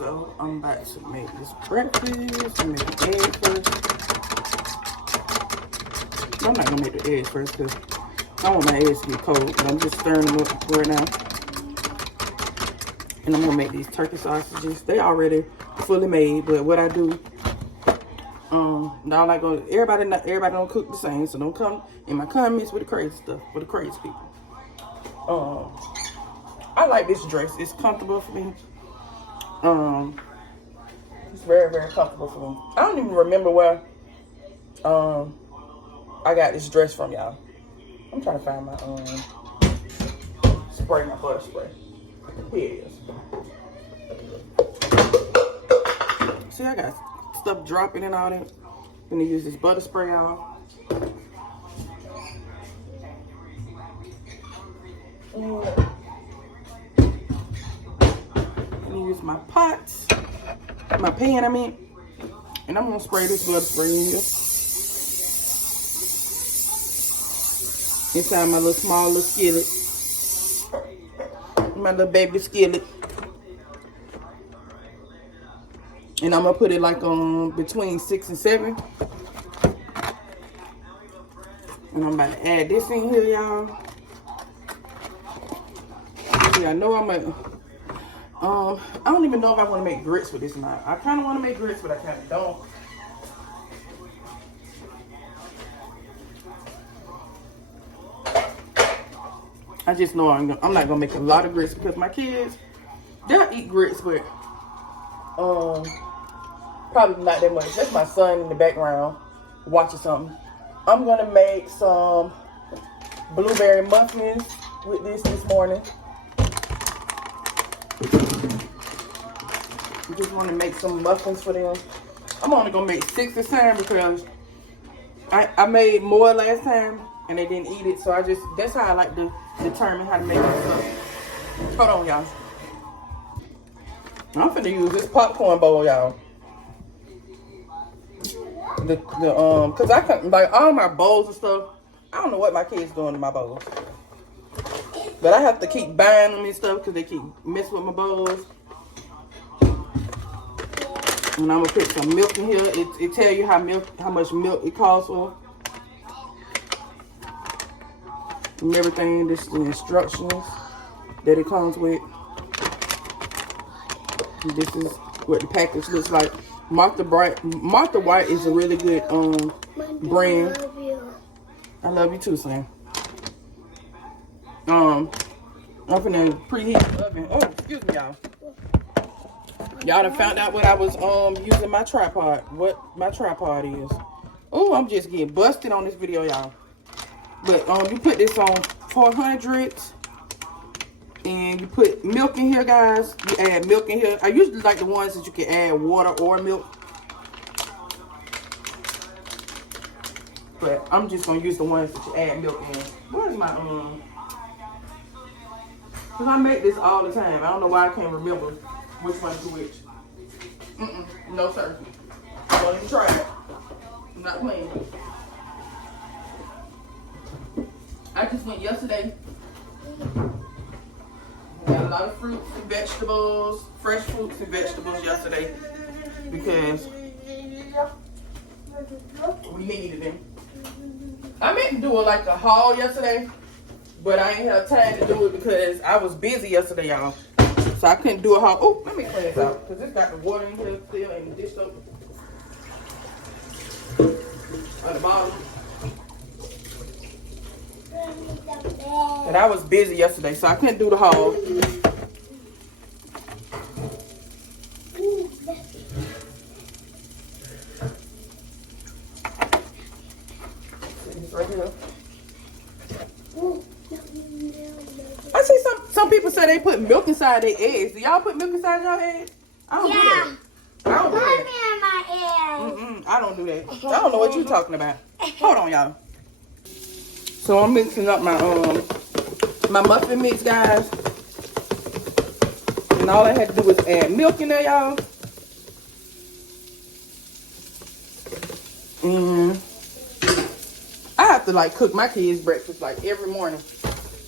So I'm about to make this breakfast. I'm making eggs first. I'm not gonna make the eggs first because I want my eggs to get cold, but I'm just stirring them up right now. And I'm gonna make these turkey sausages. They already fully made, but what I do, now like everybody don't cook the same, so don't come in my comments with the crazy stuff for the crazy people. I like this dress. It's comfortable for me. It's very, very comfortable for me. I don't even remember where I got this dress from, y'all. I'm trying to find my spray, my butter spray. Here it is. See, I got stuff dropping and all that. I'm gonna use this butter spray, y'all. I'm gonna use my pots, my pan, I mean, and I'm gonna spray this butter spray in here. Inside my little small little skillet. My little baby skillet. And I'm gonna put it like on between 6 and 7. And I'm about to add this in here, y'all. See, I know I'm gonna I don't even know if I want to make grits with this or not. I kind of want to make grits, but I kind of don't. I just know I'm not gonna make a lot of grits because my kids, they'll eat grits, but probably not that much. That's my son in the background watching something. I'm gonna make some blueberry muffins with this morning. I just want to make some muffins for them. I'm only gonna make 6 this time because I made more last time and they didn't eat it, so that's how I like to determine how to make it. Hold on, y'all. I'm finna use this popcorn bowl, y'all. Cause I can, like, all my bowls and stuff, I don't know what my kids doing to my bowls, but I have to keep buying them and stuff because they keep messing with my bowls. And I'm gonna put some milk in here. It tell you how much milk it costs for. And everything, this is the instructions that it comes with. And this is what the package looks like. Martha White is a really good brand. I love you. I love you too, Sam. I'm gonna preheat the oven. Oh, excuse me, y'all. Y'all done found out what I was using my tripod. What my tripod is. Oh, I'm just getting busted on this video, y'all. But you put this on 400, and you put milk in here, guys. You add milk in here. I usually like the ones that you can add water or milk, but I'm just gonna use the ones that you add milk in. Where's my Cause I make this all the time. I don't know why I can't remember which one is which. No sir. Don't even try it. I'm not playing. I just went yesterday. Got a lot of fruits and vegetables, fresh fruits and vegetables yesterday because we needed them. I meant to do like a haul yesterday, but I ain't have time to do it because I was busy yesterday, y'all. So I couldn't do a haul. Oh, let me clean this out because it's got the water in here still and the dish soap at the bottom. And I was busy yesterday, so I couldn't do the haul. Right here. I see some people say they put milk inside their eggs. Do y'all put milk inside your eggs? I don't do that. I don't do that. I don't do that. I don't know what you're talking about. Hold on, y'all. So I'm mixing up my my muffin mix, guys. And all I had to do was add milk in there, y'all. And I have to like cook my kids breakfast like every morning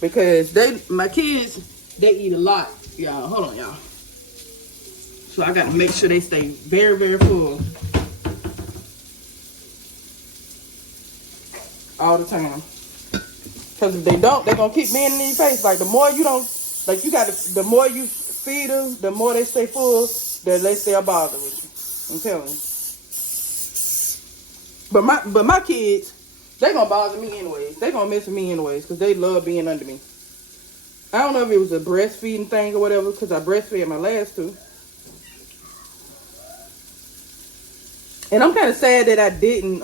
because my kids eat a lot, y'all. Hold on, y'all. So I got to make sure they stay very, very full all the time. Because if they don't, they're going to keep being in your face. Like, the more you don't, like, the more you feed them, the more they stay full, the less they'll bother with you. I'm telling you. But my kids, they going to bother me anyways. They going to mess with me anyways because they love being under me. I don't know if it was a breastfeeding thing or whatever because I breastfed my last two. And I'm kind of sad that I didn't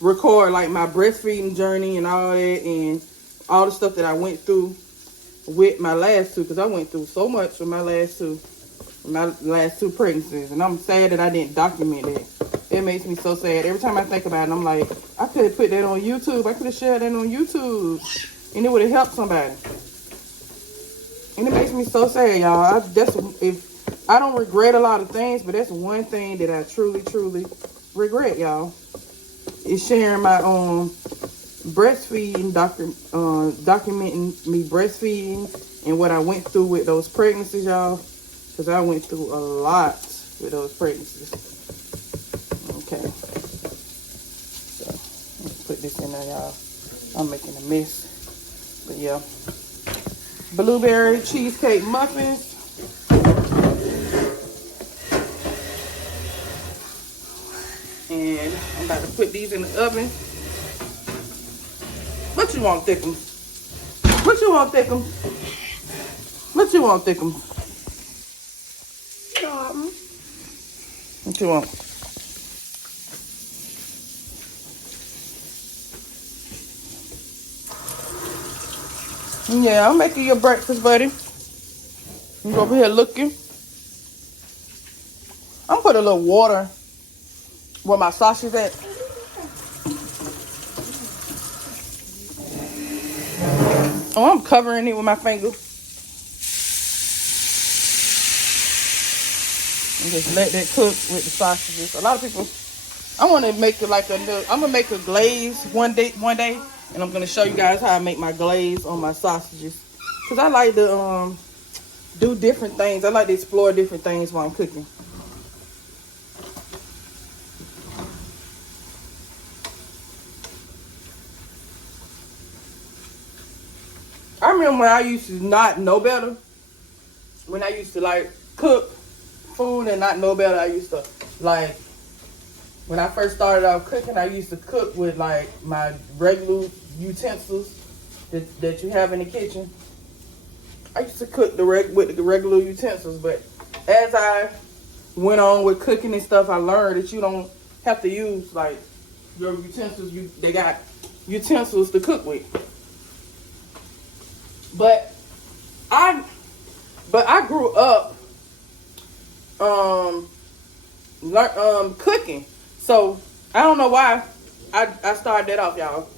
record like my breastfeeding journey and all that and all the stuff that I went through with my last two because I went through so much with my last two pregnancies, and I'm sad that I didn't document it. It makes me so sad. Every time I think about it, I'm like, I could have put that on YouTube. I could have shared that on YouTube, and it would have helped somebody. And it makes me so sad, y'all. I don't regret a lot of things, but that's one thing that I truly, truly regret, y'all. Is sharing my breastfeeding, documenting me breastfeeding and what I went through with those pregnancies, y'all. Because I went through a lot with those pregnancies. Okay. So, let's put this in there, y'all. I'm making a mess. But yeah. Blueberry cheesecake muffins. And I'm about to put these in the oven. What you want, Thickum? What you want, Thickum? What you want, Thickum? What you want? Yeah, I'm making your breakfast, buddy. You over here looking. I'm putting a little water where my sausage at. Oh, I'm covering it with my finger. And just let that cook with the sausages. A lot of people, I want to make it like I'm gonna make a glaze one day, and I'm gonna show you guys how I make my glaze on my sausages. Cause I like to do different things. I like to explore different things while I'm cooking. I remember when I used to not know better. When I used to like cook food and not know better, I used to like, when I first started out cooking, I used to cook with like my regular utensils that you have in the kitchen. I used to cook with the regular utensils, but as I went on with cooking and stuff, I learned that you don't have to use like your utensils. They got utensils to cook with. But I grew up cooking. So I don't know why I started that off, y'all.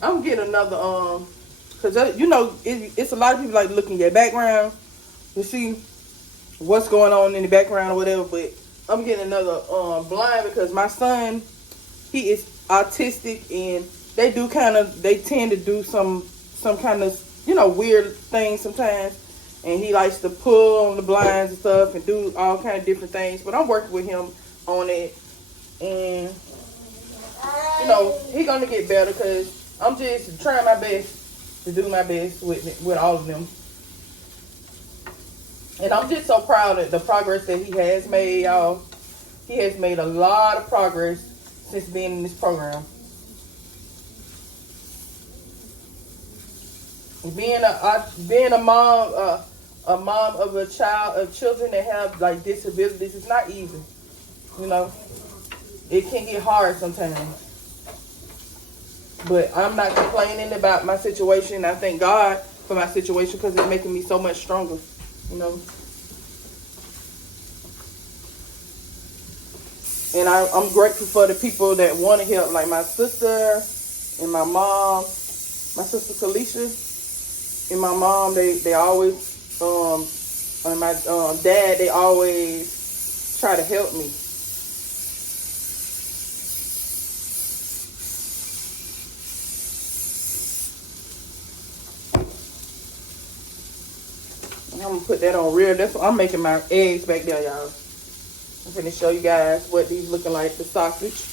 I'm getting another because you know it's a lot of people like looking at your background to see what's going on in the background or whatever. But I'm getting another blind because my son, he is autistic, and they tend to do some kind of, you know, weird things sometimes. And he likes to pull on the blinds and stuff and do all kind of different things. But I'm working with him on it. And, you know, he's going to get better because I'm just trying my best to do my best with all of them. And I'm just so proud of the progress that he has made, y'all. He has made a lot of progress since being in this program. Being a mom of children that have like disabilities, it's not easy. You know, it can get hard sometimes. But I'm not complaining about my situation. I thank God for my situation because it's making me so much stronger. You know. And I'm grateful for the people that want to help, like my sister and my mom, my sister Kalisha. And my mom, they always, and my dad, they always try to help me. I'm gonna put that on real. That's what I'm making my eggs back there, y'all. I'm gonna show you guys what these looking like, the sausage.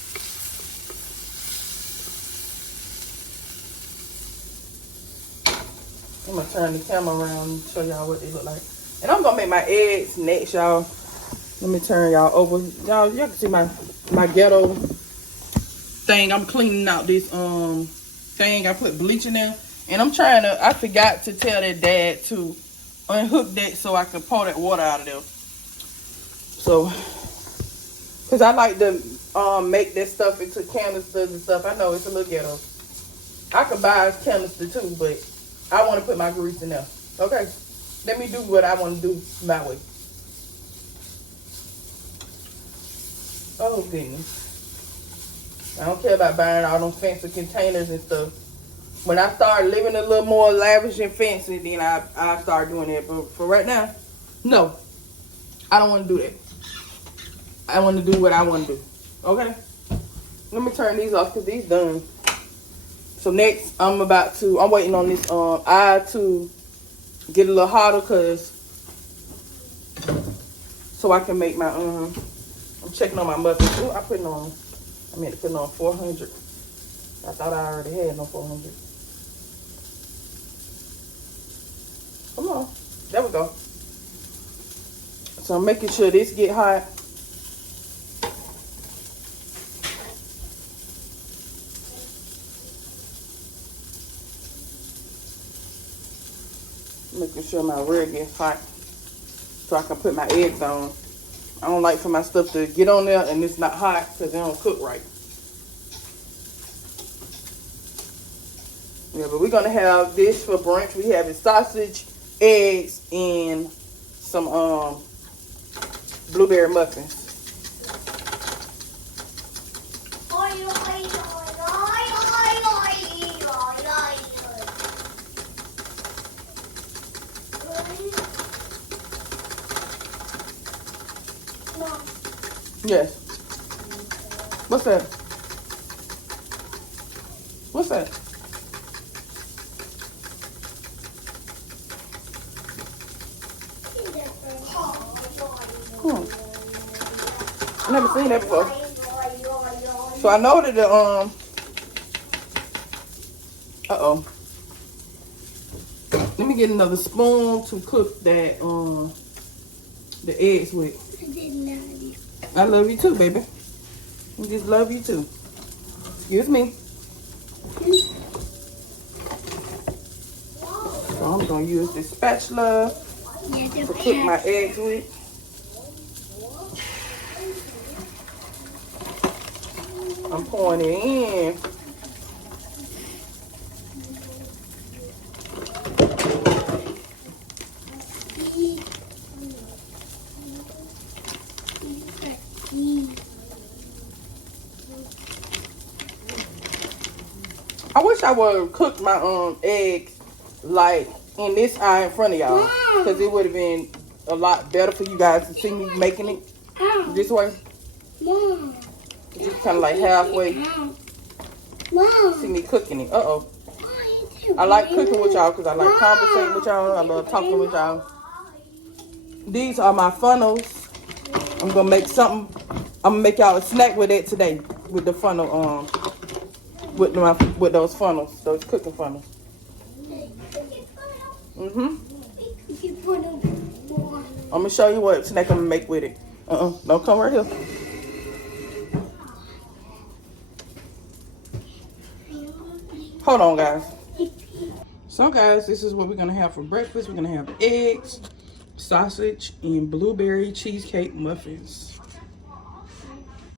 I'm gonna turn the camera around and show y'all what they look like. And I'm gonna make my eggs next, y'all. Let me turn y'all over. Y'all can see my ghetto thing. I'm cleaning out this thing. I put bleach in there. And I'm trying to, I forgot to tell that dad to unhook that so I can pour that water out of there. So, because I like to make that stuff into canisters and stuff. I know it's a little ghetto. I could buy a canister too, but I want to put my grease in there. Okay, let me do what I want to do my way. Oh, goodness. I don't care about buying all them fancy containers and stuff. When I start living a little more lavish and fancy, then I start doing that. But for right now, no. I don't want to do that. I want to do what I want to do. Okay? Let me turn these off because these done. So next, I'm waiting on this eye to get a little hotter so I can make my, I'm checking on my muffins. Ooh, I meant to put it on 400. I thought I already had no 400. Come on. There we go. So I'm making sure this get hot. Making sure my rear gets hot so I can put my eggs on. I don't like for my stuff to get on there and it's not hot because it don't cook right. Yeah, but we're going to have this for brunch. We have sausage, eggs, and some blueberry muffins. Yes. What's that? What's that? I've never seen that before. So I know that the let me get another spoon to cook that the eggs with. I love you too, baby. I just love you too. Excuse me. So I'm gonna use this spatula to cook my eggs with. I'm pouring it in. I wish I would have cooked my eggs like in this eye in front of y'all, because it would have been a lot better for you guys to see me making it this way. Just kind of like halfway. See me cooking it. I like cooking with y'all because I like conversating with y'all. I love talking with y'all. These are my funnels. I'm gonna make something. I'm gonna make y'all a snack with it today with the funnel. With those funnels, those cooking funnels. I'm gonna show you what snack I'm gonna make with it. Don't come right here. Hold on, guys. So, guys, this is what we're gonna have for breakfast. We're gonna have eggs, sausage, and blueberry cheesecake muffins.